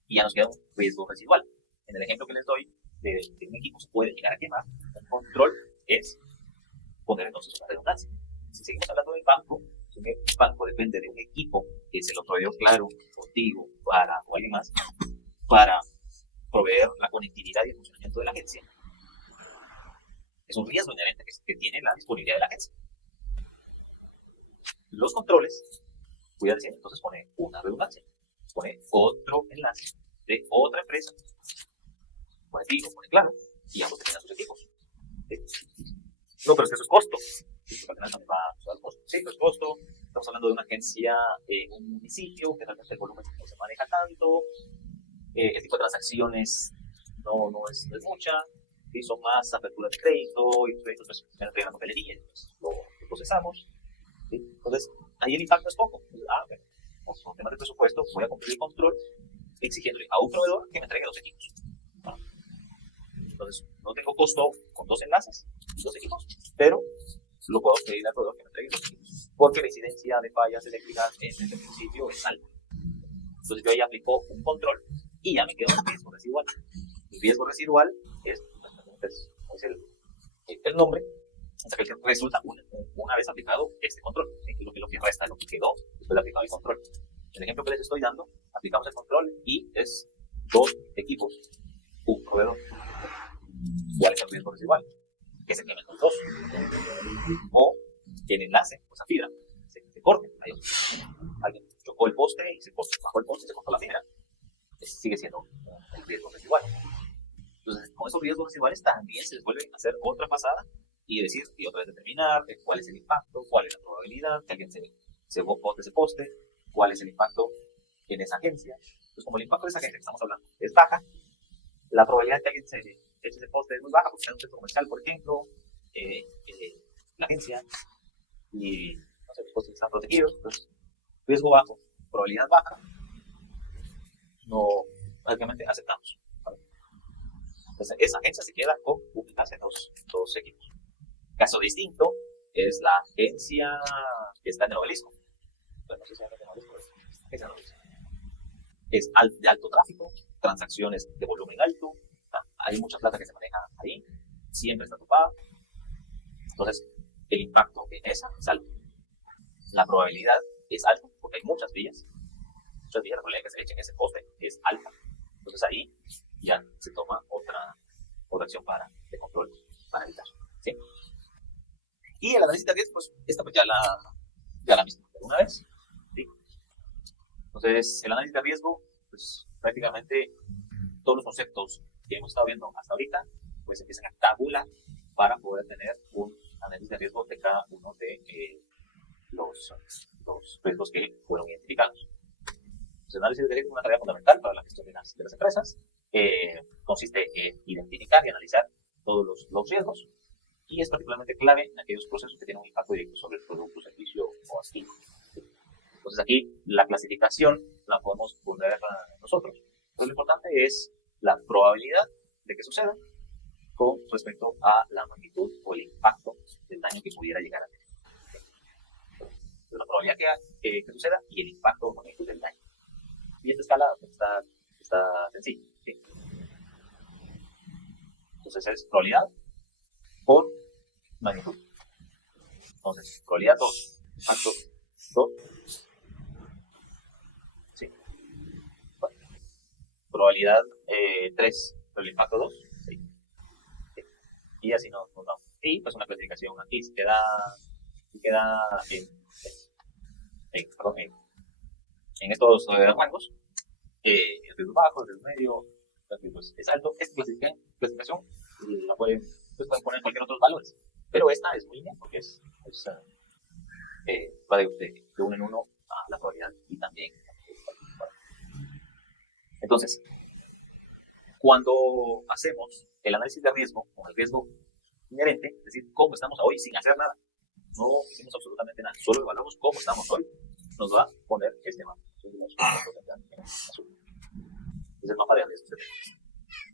y ya nos queda un riesgo residual. En el ejemplo que les doy, de un equipo se puede llegar a quemar. Un control es poner entonces una redundancia. Si seguimos hablando del banco, un banco depende de un equipo que se lo proveó claro, contigo, o alguien más, para proveer la conectividad y el funcionamiento de la agencia. Es un riesgo inherente que tiene la disponibilidad de la agencia. Los controles, voy a decir, entonces pone una redundancia, pone otro enlace de otra empresa, pone Tigo, pone Claro, y ambos terminan sus equipos. No, pero es que eso es costo. Al final también va a usar costo. Sí, pero es costo. Estamos hablando de una agencia en un municipio que realmente el volumen no se maneja tanto. El tipo de transacciones no es mucha. ¿Sí? Son más aperturas de crédito y los créditos pues, se entregan la papelería y pues, lo procesamos. ¿Sí? Entonces, ahí el impacto es poco. Bueno, por temas de presupuesto, voy a cumplir el control exigiéndole a un proveedor que me entregue 2 equipos. ¿No? Entonces, no tengo costo con 2 enlaces, 2 equipos, pero lo puedo pedir al proveedor que me entregue 2 equipos, porque la incidencia de fallas eléctricas en el principio es alta. Entonces, yo ahí aplico un control y ya me quedo en riesgo residual. El riesgo residual es el nombre, hasta que resulta una vez aplicado este control, lo que resta, lo que quedó después de aplicado el control. El ejemplo que les estoy dando, aplicamos el control y es 2 equipos, un proveedor. ¿Cuál es el riesgo residual? Que se quemen los 2. O que el enlace, pues a fibra, se corte. Alguien chocó el poste y se bajó el poste y se cortó la fibra. sigue siendo el riesgo residual. Entonces, con esos riesgos residuales también se les vuelve a hacer otra pasada y decir, y otra vez determinar cuál es el impacto, cuál es la probabilidad que alguien se bote ese poste, cuál es el impacto en esa agencia. Entonces, como el impacto de esa agencia que estamos hablando es baja, la probabilidad de que alguien se eche ese poste es muy baja, porque en un centro comercial, por ejemplo, la agencia y no sé, los postes están protegidos, entonces riesgo bajo, probabilidad baja, no, prácticamente aceptamos. ¿Vale? Entonces, esa agencia se queda con ubicarse en dos equipos. Caso distinto es la agencia que está en el obelisco. Bueno, no sé si es en el obelisco, es en el obelisco. Es de alto tráfico, transacciones de volumen alto, hay mucha plata que se maneja ahí, siempre está ocupada. Entonces, el impacto en esa es alto. La probabilidad es alta, porque hay muchas vías, la probabilidad de que se echen ese poste es alta. Entonces ahí ya se toma otra acción de control para evitar. ¿Sí? Y el análisis de riesgo, pues esta pues ya la misma de una vez. ¿Sí? Entonces, el análisis de riesgo, pues prácticamente todos los conceptos que hemos estado viendo hasta ahorita, pues empiezan a tabular para poder tener un análisis de riesgo de cada uno de los riesgos que fueron identificados. El análisis de riesgo es una tarea fundamental para la gestión de las empresas. Consiste en identificar y analizar todos los riesgos y es particularmente clave en aquellos procesos que tienen un impacto directo sobre el producto, servicio o activo. Entonces aquí la clasificación la podemos poner a nosotros. Lo importante es la probabilidad de que suceda con respecto a la magnitud o el impacto del daño que pudiera llegar a tener. La probabilidad que suceda y el impacto o magnitud del daño. Y esta escala está sencilla. ¿Sí? Entonces es probabilidad por magnitud. Entonces, probabilidad 2, impacto 2. ¿Sí? Bueno. Probabilidad 3, pero el impacto 2. ¿Sí? ¿Sí? Y así nos vamos. Y pues una clasificación aquí se queda en estos rangos. El riesgo bajo, el riesgo medio, el riesgo es alto. Esta clasificación la pueden poner cualquier otros valores, pero esta es muy lineal porque va de uno en uno a la probabilidad y también. Entonces, cuando hacemos el análisis de riesgo con el riesgo inherente, es decir, cómo estamos hoy sin hacer nada, no hicimos absolutamente nada, solo evaluamos cómo estamos hoy, nos va a poner este mapa. Es el mapa de riesgos.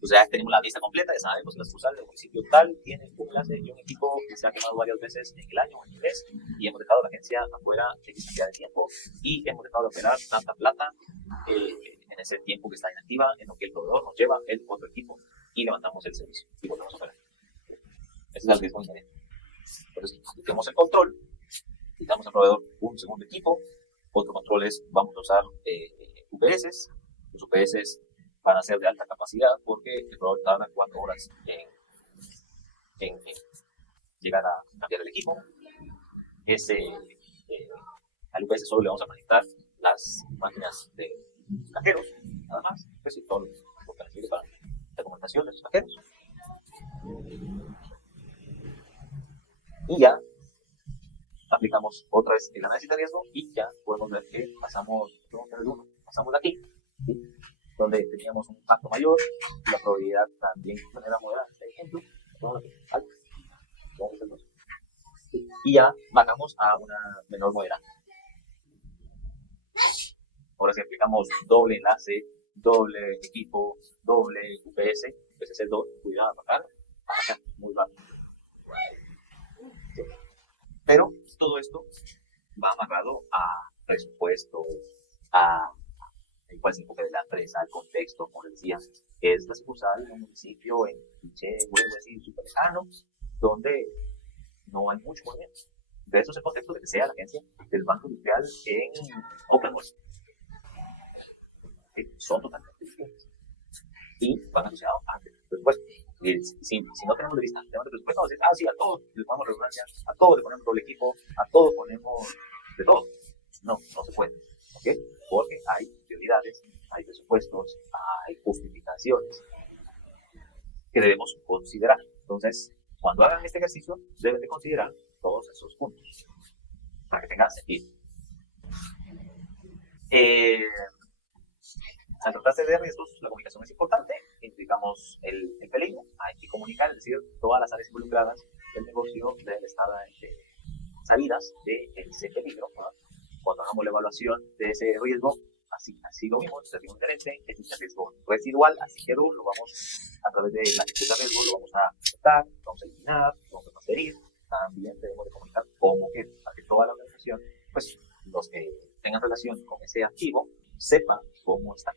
O sea, tenemos la lista completa, ya sabemos que la sucursal del municipio tal tiene un enlace y un equipo que se ha quemado varias veces en el año o en el mes y hemos dejado a la agencia afuera X cantidad de tiempo y hemos dejado de operar tanta plata en ese tiempo que está inactiva, en lo que el proveedor nos lleva el otro equipo y levantamos el servicio y volvemos a operar. Ese es el riesgo inherente. Entonces, tenemos el control, quitamos al proveedor un segundo equipo. Otro control es, vamos a usar UPS. Los UPS van a ser de alta capacidad porque el proveedor tarda 4 horas en llegar a cambiar el equipo. Al UPS solo le vamos a conectar las máquinas de cajeros, nada más, pues y todo lo que requiere para la comunicación de los cajeros. Y ya aplicamos otra vez el análisis de riesgo y ya podemos ver que pasamos de aquí, ¿sí? Donde teníamos un impacto mayor, la probabilidad también de manera moderada, por ejemplo, alta, y ya bajamos a una menor moderada. Ahora si aplicamos doble enlace, doble equipo, doble UPS, pues ese cuidado a bajar muy rápido. ¿Sí? Pero todo esto va amarrado a presupuestos, a cuál es el enfoque de la empresa, al contexto, como les decía, es la sucursal de un municipio en Quiché, Huevo, así súper lejano, donde no hay mucho movimiento. De eso es el contexto de que sea la agencia del Banco Industrial en Open World. Son totalmente diferentes. Y van asociados a presupuesto. Si no tenemos de vista el tema de presupuesto, vamos a decir, sí, a todos les ponemos redundancia, a todos le ponemos doble equipo, a todos ponemos de todo. No se puede. ¿Ok? Porque hay prioridades, hay presupuestos, recomendaciones que debemos considerar. Entonces, cuando hagan este ejercicio, deben de considerar todos esos puntos para que tenga sentido. Al tratarse de riesgos, la comunicación es importante, implicamos el peligro, hay que comunicar, es decir, todas las áreas involucradas del negocio deben estar salidas de ese peligro. Cuando hagamos la evaluación de ese riesgo, así lo mismo, es riesgo inherente, es un riesgo residual, así que lo vamos, a través de la gestión de riesgo, lo vamos a aceptar, lo vamos a eliminar, lo vamos a transferir. También debemos de comunicar cómo es, para que toda la organización, pues los que tengan relación con ese activo, sepan cómo está.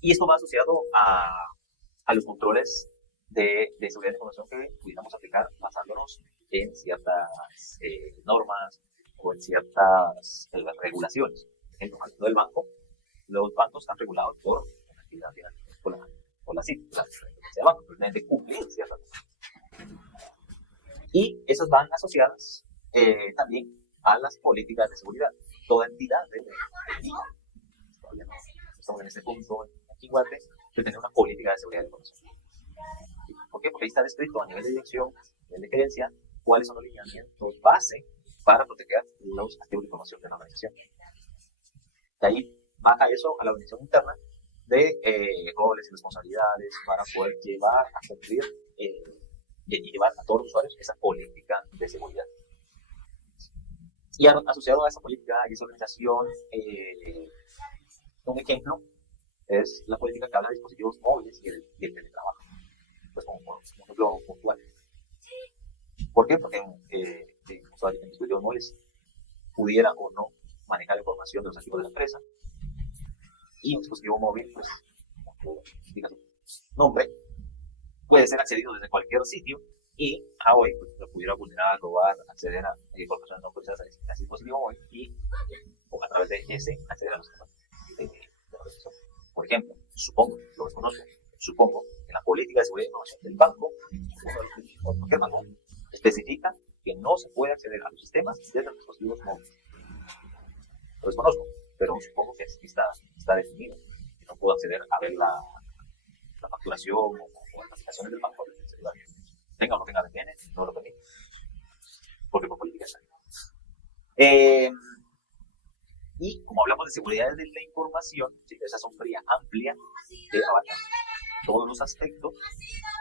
Y esto va asociado a los controles de seguridad de información que pudiéramos aplicar basándonos en ciertas normas o en ciertas regulaciones. Por ejemplo, hablando del banco, los bancos están regulados por la actividad financiera, por la CIF, la Competencia de Banco, pero deben de cumplir ciertas normas. Y esas van asociadas también a las políticas de seguridad. Toda entidad debe todavía no estamos en este punto aquí en Guate, de tener una política de seguridad de información. ¿Por qué? Porque ahí está descrito a nivel de dirección, a nivel de gerencia, cuáles son los lineamientos base para proteger los activos de información de la organización. De ahí baja eso a la organización interna de roles y responsabilidades para poder llevar a cumplir y llevar a todos los usuarios esa política de seguridad. Y asociado a esa política y esa organización, un ejemplo es la política que habla de dispositivos móviles y el teletrabajo. Pues como un ejemplo puntual. ¿Por qué? Porque un usuario en dispositivos móviles pudiera o no manejar la información de los activos de la empresa. Y un dispositivo móvil, pues, como indica su nombre, puede ser accedido desde cualquier sitio y hoy pues, lo pudiera vulnerar, robar, acceder a información no autorizadas a ese dispositivo móvil y o a través de ese acceder a los temas de la organización. Por ejemplo, supongo, lo desconozco, supongo que la política de seguridad de información del banco, o cualquier banco, especifica que no se puede acceder a los sistemas desde los dispositivos móviles. Lo desconozco, pero supongo que está definido. Que no puedo acceder a ver la facturación o las aplicaciones del banco desde el celular. Tenga o no tenga VPN, no lo permite. Porque por política está. Y como hablamos de seguridad de la información, si esa sombría amplia que abarca todos los aspectos,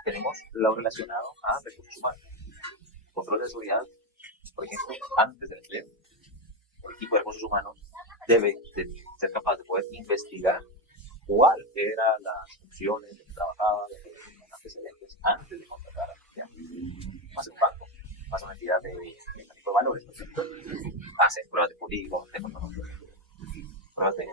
tenemos lo relacionado a recursos humanos. Control de seguridad, por ejemplo, antes del empleo. El equipo de recursos humanos debe de ser capaz de poder investigar cuáles eran las funciones de que trabajaba, de los antecedentes antes de contratar a la más un banco, más una entidad de tipo de valores, por ejemplo, hacen pruebas de polígrafo, pruebas de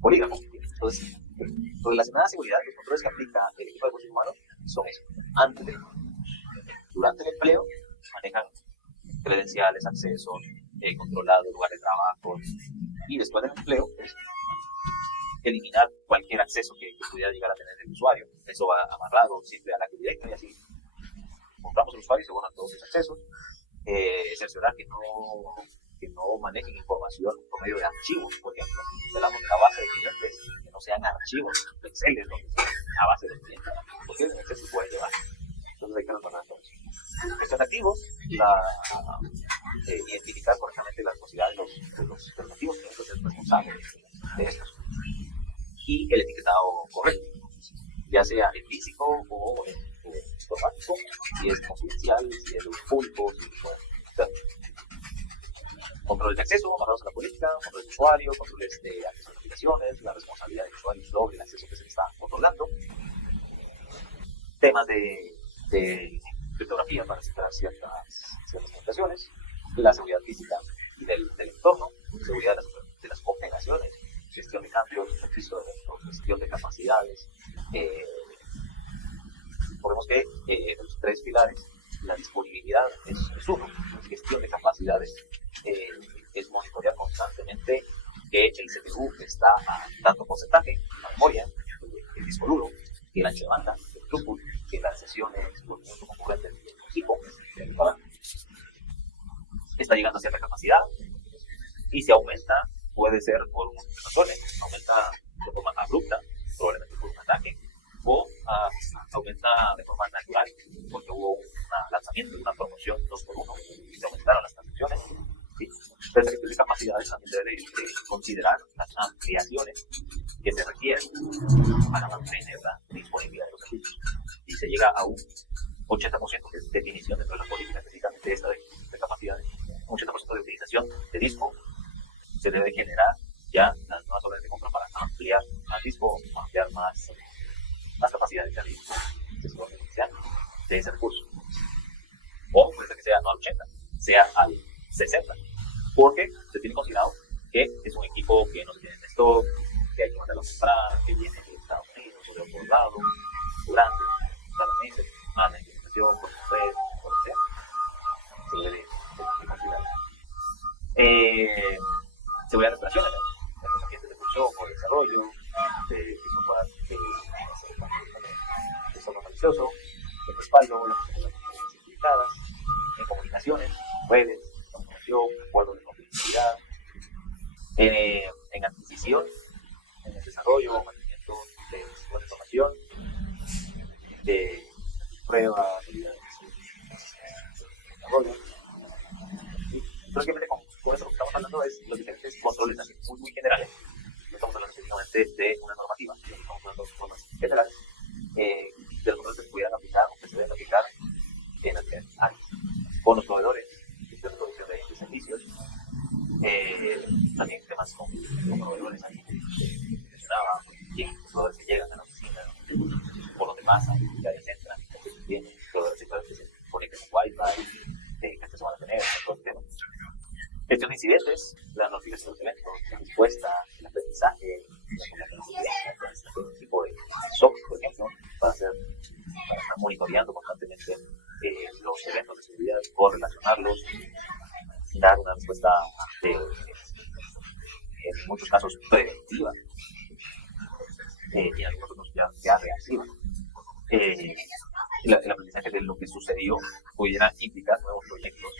polígrafo. Entonces, relacionada a seguridad, los controles que aplica el equipo de recursos humanos son eso. Antes de, durante el empleo, manejan credenciales, acceso, controlado, lugar de trabajo, y después del empleo, pues, eliminar cualquier acceso que pudiera llegar a tener el usuario. Eso va amarrado siempre a la directa y así compramos al usuario y se borran todos sus accesos. Cerciorar que no manejen información por medio de archivos, por ejemplo. Hablamos de la base de clientes, que no sean archivos, Excel, la base de clientes, porque el acceso puede llevar. Entonces hay que recordar todo eso. Gestión de activos, identificar correctamente las posibilidades de los activos que es responsable de estos. Y el etiquetado correcto, ya sea en físico o en informático, si es confidencial, si es público, si es control de acceso, amarrados a la política, control de usuario, controles de acceso a aplicaciones, la responsabilidad del usuario sobre el acceso que se le está otorgando, temas de criptografía para aceptar ciertas comunicaciones, la seguridad física y del entorno, seguridad de las operaciones, gestión de cambios, registro de gestión de capacidades. Recordemos que de los tres pilares, la disponibilidad es uno, la gestión de capacidades es monitorear constantemente que el CPU está a tanto porcentaje, la memoria, el disco duro, que el ancho de banda, el throughput, que las sesiones, movimiento concurrente del equipo, está llegando a cierta capacidad y si aumenta, puede ser por muchas razones. Aumenta de forma abrupta, probablemente por un ataque, o aumenta de forma natural, porque hubo un lanzamiento de una promoción 2x1 y se aumentaron las transacciones. ¿Sí? Pero el de capacidades también debe de considerar las ampliaciones que se requieren para mantener la disponibilidad de los servicios. Y se llega a un 80% de definición dentro de la política, específicamente esta de capacidades, un 80% de utilización de disco, se debe generar ya las nuevas órdenes de compra para ampliar más disco, ampliar más capacidades de disco, de ese recurso. O puede ser que sea no al 80, sea al 60, porque se tiene considerado que es un equipo que no se tiene en stock, que hay que mandarlo a comprar, que viene de Estados Unidos o de otro lado, durante cada meses, más la implementación, por red, por lo que sea, se debe de considerar. Seguridad de operaciones, de los agentes de pulso o de desarrollo, de software malicioso, de respaldo, las informaciones simplificadas, en comunicaciones, redes, comunicación, acuerdos de confidencialidad, en adquisición, en el desarrollo, mantenimiento de información, de pruebas, de desarrollo. Y prácticamente con eso lo que estamos hablando es los diferentes controles así muy generales. No estamos hablando específicamente de una normativa, estamos hablando de formas generales de los controles que se pudieran aplicar o que se deben aplicar en las diferentes áreas. Con los proveedores de producción de servicios, también temas con proveedores ahí que mencionaba, y los proveedores que llegan a la oficina, por donde pasan, que ahí entran, que tienen, proveedores que se conectan con Wi-Fi, que se van a tener, todo el tema. Gestión de incidentes, la notificación de los eventos, la respuesta, el aprendizaje, un tipo de SOC, por ejemplo, para estar monitoreando constantemente los eventos de seguridad, correlacionarlos, dar una respuesta en muchos casos preventiva y en algunos otros ya reactiva. El aprendizaje de lo que sucedió pudiera implicar nuevos proyectos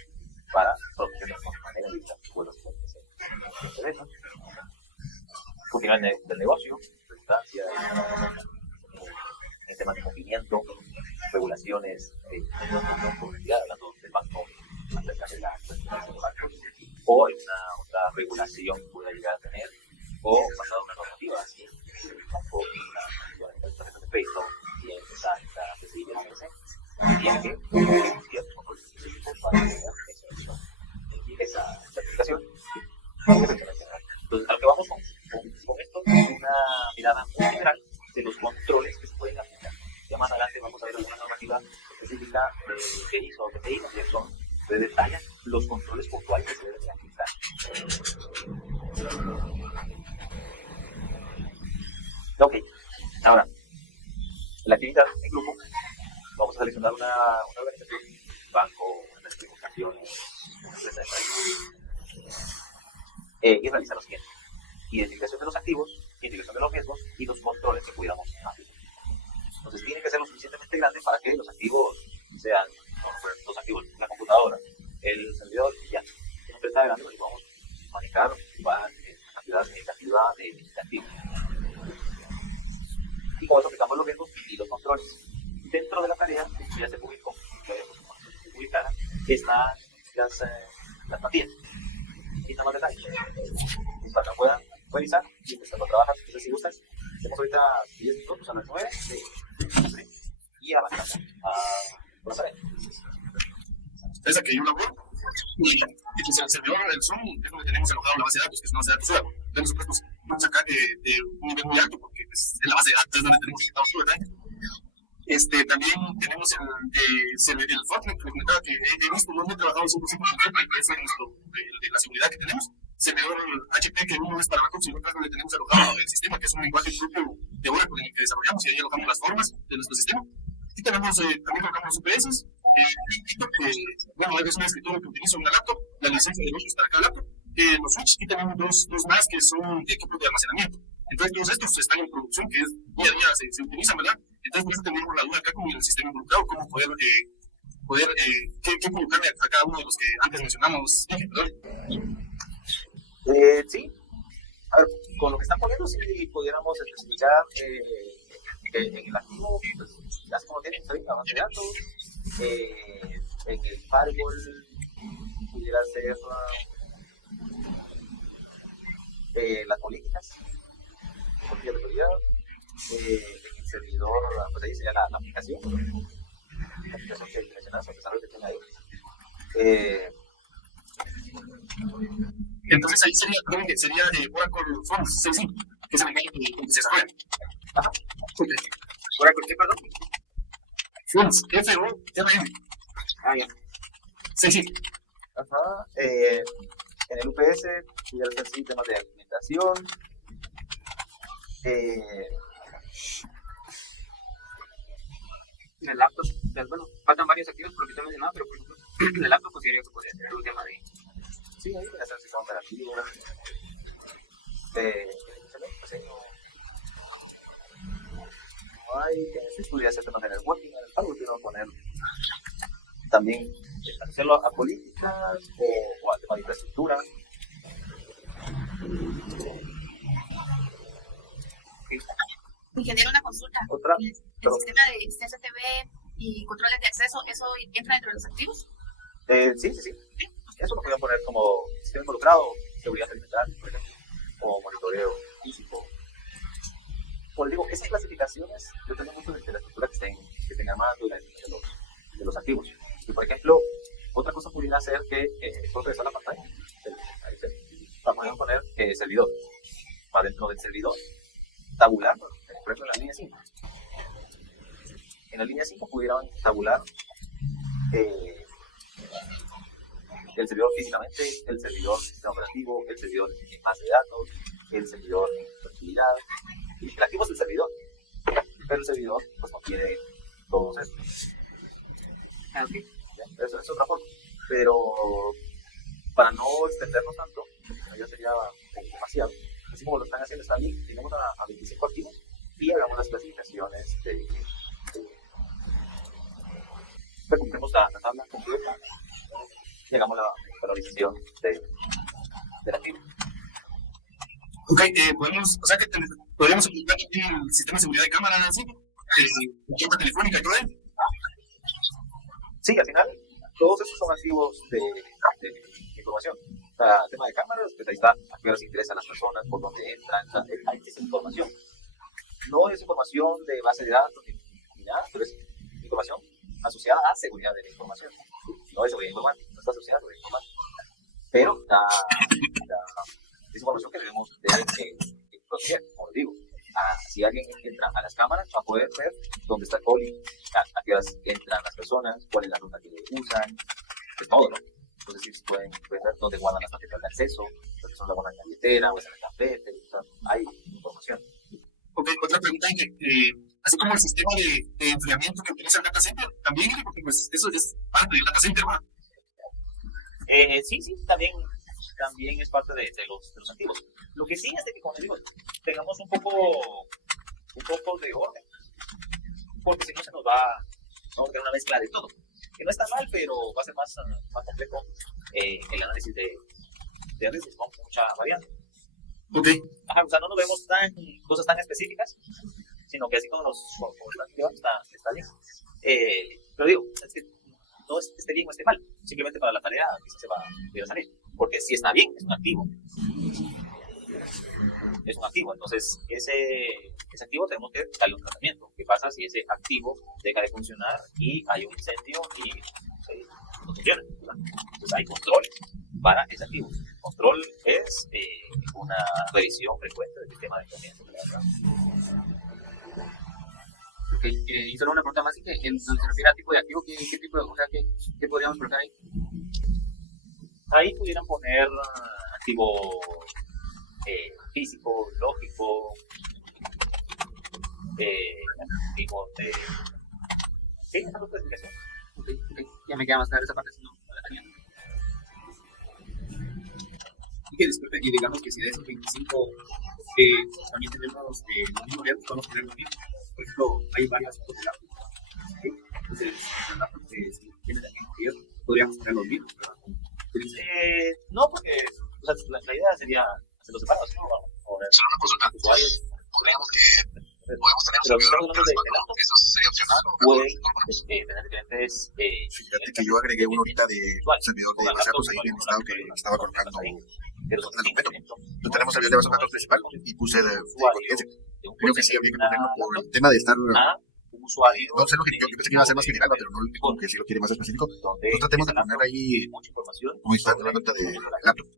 para proteger de mejor manera y evitar pueblos que se interesan. Funcionar del negocio, sustancia, en temas de movimiento, regulaciones de publicidad, hablando del banco acerca de la regulación de bancos, o alguna otra regulación que pueda llegar a tener, o basado en una normativa, así, el banco, una tarjeta de crédito, y empezar a decidir el ABC, tiene que cumplir ciertos controles específicos para tener esa aplicación. Entonces, a lo que vamos con esto es una mirada muy general de los controles que se pueden aplicar. Ya más adelante vamos a ver alguna normativa específica de ISO o PCI, que son de detalle los controles puntuales que se deben aplicar. Ok, ahora, la actividad en grupo, vamos a seleccionar una organización, un banco, una empresa de comunicaciones, una empresa de país, y realizar lo siguiente: identificación de los activos, identificación de los riesgos y los controles que pudiéramos aplicar. Entonces tiene que ser lo suficientemente grande para que los activos sean, los activos, la computadora, el servidor, y ya. Si una empresa grande, pues vamos a manejar una cantidad significativa de activos. Y con eso aplicamos los riesgos y los controles. Dentro de la tarea, ya se publicó, se publicaron, están las plantillas. Y están los detalles. Para que puedan revisar y empezar a trabajar. Entonces, si gustan, tenemos ahorita 10 minutos a las 9 y arrancamos por la tarea. Esa que yo laboro, y pues el servidor del Zoom es donde tenemos alojado la base de datos, que es una base de datos web. Tenemos supuestos acá de un nivel muy alto, porque pues, en la base de datos es donde tenemos ejecutados todo, ¿verdad? También tenemos el Fortinet, que comentaba que he visto, no he trabajado 100% con Fortinet, pero eso es de la seguridad que tenemos. Servidor HP, que uno es para backups y otro es donde tenemos alojado el sistema, que es un lenguaje propio de Oracle en el que desarrollamos, y ahí alojamos las formas de nuestro sistema. Y tenemos, también colocamos los UPS, bueno, es un escritorio que utilizo en una laptop, la licencia de negocio está acá en la laptop, los switches, y tenemos dos más que son equipos de almacenamiento. Entonces todos estos están en producción, que es día a día se utilizan, ¿verdad? Entonces por eso tenemos la duda acá con el sistema involucrado, cómo poder poder, ¿qué colocarle a cada uno de los que antes mencionamos? Sí, a ver, con lo que están poniendo, si pudiéramos especificar que en el activo, pues, ya como tienen la base de datos, en el firewall pudiera ser las políticas de autoridad, en el servidor, pues ahí sería la aplicación que mencionas, el desarrollo que tiene ahí. Entonces ahí sería Oracle Forms 65, que es el lenguaje que se desarrolla. Ajá. Okay. ¿Oracle qué, perdón? Forms, F-O-R-M. Ah, ya. Sí. Ajá. En el UPS pudiera ser sistemas de alimentación. En el laptop, bueno, faltan varios activos por lo que te he mencionado, pero por ejemplo, en el laptop considero que podría ser un tema de... Sí, ahí puede ser sistema operativo. No hay, sí, podría ser temas de networking, en el firewall podríamos poner también hacerlo a políticas o al tema de infraestructura. Ingeniero, una consulta. Otra, ¿El sistema de CCTV y controles de acceso, eso entra dentro de los activos? Sí. Eso lo podrían poner como sistema involucrado, seguridad perimetral, por ejemplo, o monitoreo físico. Como les digo, esas clasificaciones dependen mucho de la estructura que estén armando y la definición de los activos. Y por ejemplo, otra cosa pudiera ser que, ¿puedo regresar a la pantalla? Ahí se podemos poner servidor. Para dentro del servidor, tabular, por ejemplo, en la línea 5. En la línea 5 pudieran tabular el servidor físicamente, el servidor sistema operativo, el servidor en base de datos, el servidor en conectividad. El activo es el servidor, pero el servidor pues no tiene todos estos. Okay. Eso es otra forma. Pero para no extendernos tanto, ya sería demasiado. Así como lo están haciendo, está bien, tenemos a 25 activos y hagamos las clasificaciones recuperemos la tabla completa y hagamos la valorización del activo. Ok, podríamos aplicar también el sistema de seguridad de cámara, ¿sí? Puerta telefónica y todo eso. Sí, al final, todos esos son activos de información. O sea, el tema de cámaras, pues ahí está, a qué horas interesan las personas, por dónde entran, o sea, hay esa información. No es información de base de datos ni nada, pero es información asociada a seguridad de la información. No es seguridad informática, no está asociada a seguridad informática. Pero es información que debemos de proteger, como digo. Si alguien entra a las cámaras, va a poder ver dónde está el poli, a qué horas entran las personas, cuál es la ruta que usan, de todo, ¿no? Entonces, sí, pueden ver dónde guardan las tarjetas de acceso, las personas la guardan en la billetera o en el tapete, o sea, hay información. Ok, otra pregunta, así como el sistema de enfriamiento que utiliza el data center, también, porque pues eso es parte del data center, ¿verdad? Sí, también es parte de los activos. Lo que sí es de que, como les digo, tengamos un poco de orden, porque si no se nos va a tener una mezcla de todo, que no está mal, pero va a ser más complejo el análisis de riesgos con mucha variante. Ok. O sea, no nos vemos cosas tan específicas, sino que así como los está bien. Pero digo, es que no esté bien o esté mal, simplemente para la tarea quizás se va a salir, porque si está bien, es un activo. Entonces ese activo tenemos que darle un tratamiento. ¿Qué pasa si ese activo deja de funcionar y hay un incendio y no funciona? Entonces hay control para ese activo. Control es una revisión frecuente del sistema de enfriamiento. Ok, y solo una pregunta más, que en se refiere a tipo de activo, ¿qué tipo de, o sea, qué podríamos colocar ahí? Ahí pudieran poner activo físico, lógico, activo de... Sí, esa es la clasificación. Ok, ya me queda más claro esa parte, si no la tenía. Y que disculpe, y digamos que si de esos 25 también tenemos los mismos datos, podemos tener los mismos. Por ejemplo, hay varias tipos de datos. Entonces, los datos que tienen los mismos, ¿verdad? No, porque o sea, la idea sería hacerlos separados, ¿no? Solo una consulta. Usuarios. Podríamos tener Pero servidores estamos hablando de respaldo. ¿Eso sería opcional o pueden mejor? tener diferentes. Fíjate que yo agregué uno ahorita de servidor de base de datos ahí en el estado que estaba colocando en el documento. No tenemos servidor de base de datos principal y puse de contingencia. Creo que sí había que ponerlo por el tema de estar. Un usuario. No sé, yo pensé que iba a ser más general, pero no como que sí lo quiere más específico. Entonces tratemos de poner ahí, mucha información como está en la nota de laptop,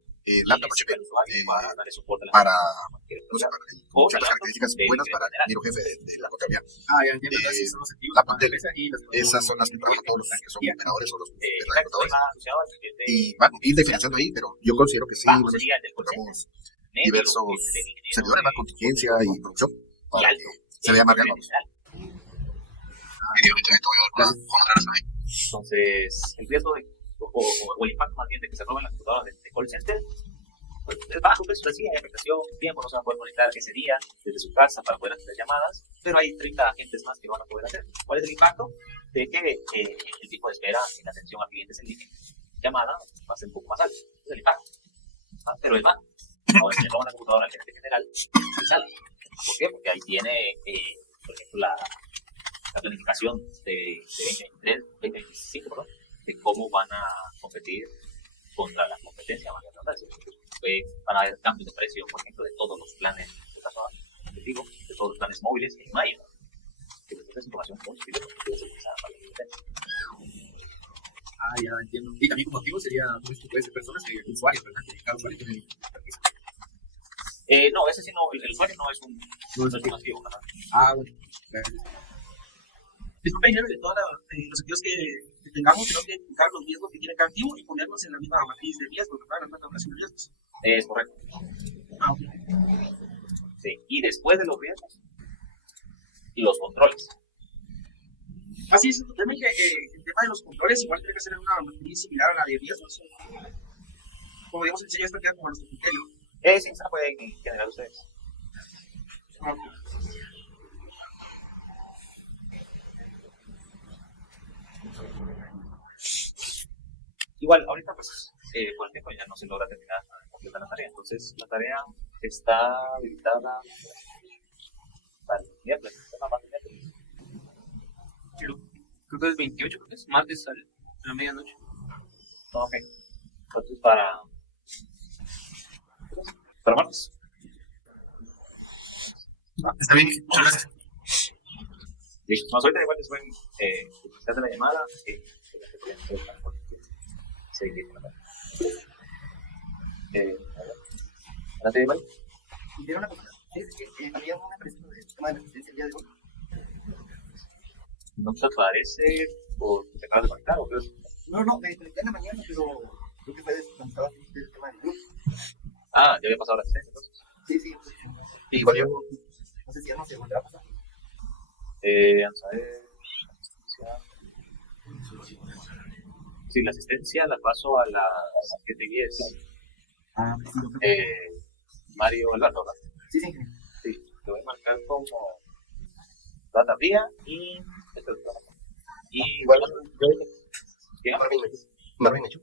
laptop HP, para darle soporte a la para, no sé, para ciertas características buenas para el mero jefe de la contabilidad. Ya entiendo. Entonces, son los activos Laptop para la Dell, empresa y los esas son las que trabajan todos los que son operadores o los ejecutadores. asociado al cliente. Y van a ir diferenciando ahí, pero yo considero que sí, Bajo sería el del pongamos medio, diversos servidores, más contingencia y producción, y para alto. que se vea más real, vamos. Entonces, el riesgo o el impacto más bien de que se roben las computadoras de call center pues, es bajo, pues sí, hay afectación, tiempo, no se van a poder conectar ese día desde su casa para poder hacer llamadas, pero hay 30 agentes más que van a poder hacer. ¿Cuál es el impacto? De que el tiempo de espera en atención a clientes en línea, llamada, va a ser un poco más alto. Es el impacto. Pero es más, ahora se roban la computadora al gerente general y sale. ¿Por qué? Porque ahí tiene, por ejemplo, la planificación de 2025, ¿verdad? De cómo van a competir contra la competencia, van a haber cambios de precio, por ejemplo, de todos los planes de caso objetivo, de todos los planes móviles en mayo. Que es información muy útil porque se utiliza para la competencia. Ya entiendo. Y también como activo sería, pues, puede ser personas que usuarios, ¿verdad? Que cada usuario tiene permiso. No, ese sí no, el usuario no es un activo. Bueno. Gracias. Disculpe, Inés, de todos los activos que tengamos, tenemos que identificar los riesgos que tiene cada activo y ponerlos en la misma matriz de riesgos, ¿verdad? En la tabulación de riesgos. Es correcto. Ok. Sí, y después de los riesgos y los controles. Así es, totalmente el tema de los controles igual tiene que ser una matriz similar a la de riesgos. Como digamos, enseñar esto queda como a nuestro criterio. Sí, se la pueden generar ustedes. Ok. Igual, ahorita pues por el tiempo ya no se logra terminar completar la tarea, entonces la tarea está habilitada para el miércoles, Creo que es 28, creo que es martes a la medianoche. Ok, entonces para martes. Está bien, muchas gracias. Listo, más ahorita igual les voy a hacer la llamada. Adelante, Iván. Y de una cosa, es que había una pregunta del tema de la asistencia el día de hoy. ¿No te aparece o te acabas de conectar o qué? No, me conecté en la mañana, pero creo que fue cuando estaba haciendo el tema del grupo. Ya había pasado la asistencia entonces. Sí. Igual yo, No sé si ya no se volverá a pasar. Vamos a ver. Sí, la asistencia la paso a las 7:10. Mario Alberto, ¿verdad? Sí. Sí, te voy a marcar como toda tardía y igual yo Marvin hecho.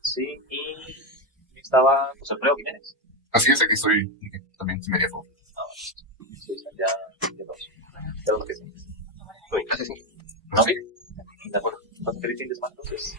Sí, y estaba José Alfredo Jiménez. Así es, aquí estoy también media favor. Sí, ya dos. Ya dos que sí. Hace sí. ¿No? Sí. De acuerdo. Entonces, feliz fin de semana, entonces.